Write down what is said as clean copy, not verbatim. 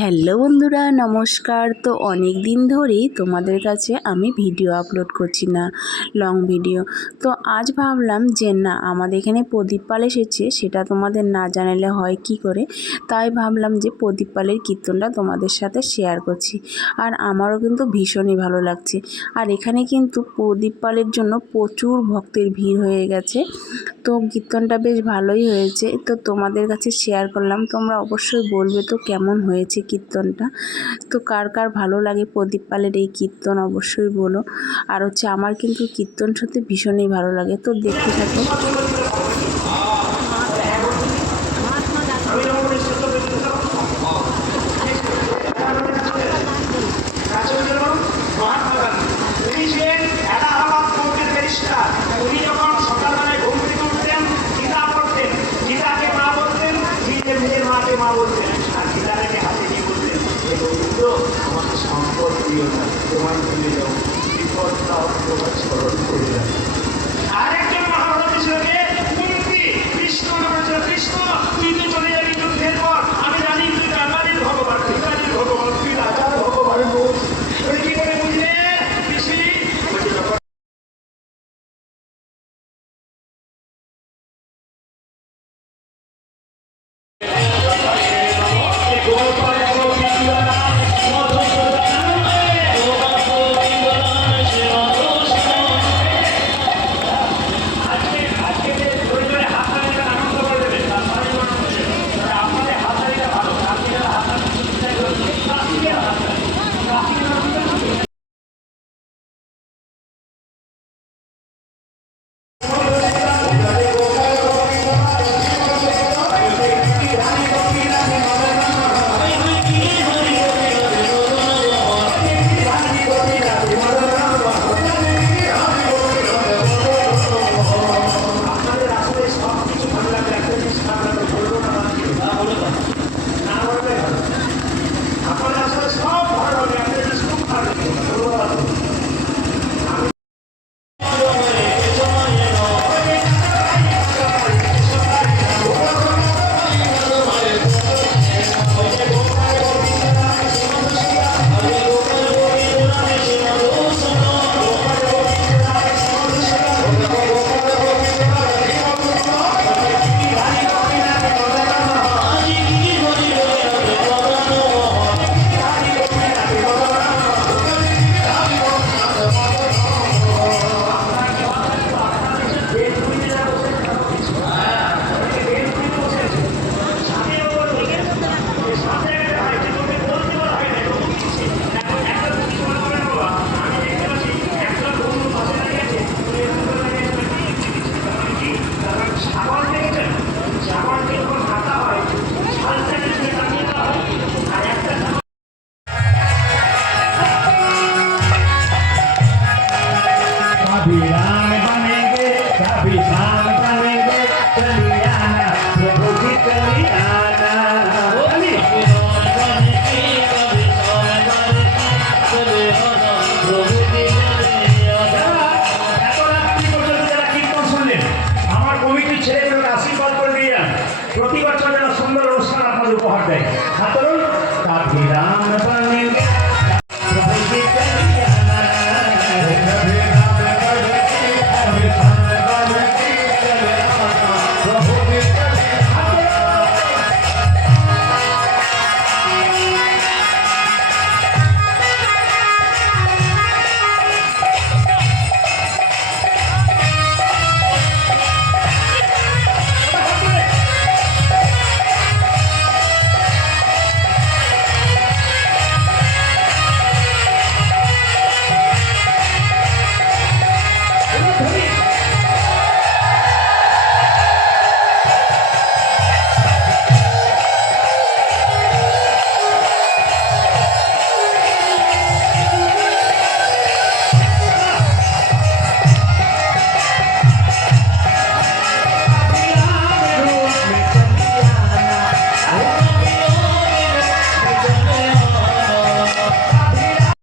Hello বন্ধুরা, নমস্কার। তো অনেক দিন ধরেই তোমাদের কাছে আমি ভিডিও আপলোড করছি না, লং ভিডিও। তো আজ ভাবলাম যে না, আমাদের এখানে প্রদীপ পাল এসেছে, সেটা তোমাদের না জানালে হয় কি করে। তাই ভাবলাম যে প্রদীপ পালের কীর্তনটা তোমাদের সাথে শেয়ার করছি। আর আমারও কিন্তু ভীষণই ভালো লাগছে। আর এখানে কিন্তু প্রদীপ পালের জন্য প্রচুর ভক্তের ভিড় হয়ে গেছে। তো কীর্তনটা বেশ ভালোই হয়েছে, তো তোমাদের কাছে শেয়ার করলাম। তোমরা অবশ্যই বলবে তো কেমন হয়েছে কীর্তনটা। তো কার কার ভালো লাগে প্রদীপ পালের এই কীর্তন অবশ্যই বলো। আর আমার কিন্তু কীর্তন সত্যি ভীষণই ভালো লাগে। তো দেখতে থাকো। আমাকে সম্পদ দিও না, তোমার ভুলে যাও, বিপদটাও তোমার স্মরণ করে যাও। আরেকজন মহাভারত হিসেবে কুন্তি কৃষ্ণ বলেছিল, কৃষ্ণ তুই তো চলে যাবি যুদ্ধের পর, আমি জানি তুই রাজাদের ভগবান, পিতাজির ভগবান, তুই রাজার ভগবান কি করে বুঝলে পিসি? প্রতি বছর যেন সুন্দর অনুষ্ঠান আপনাদের উপহার দেয়।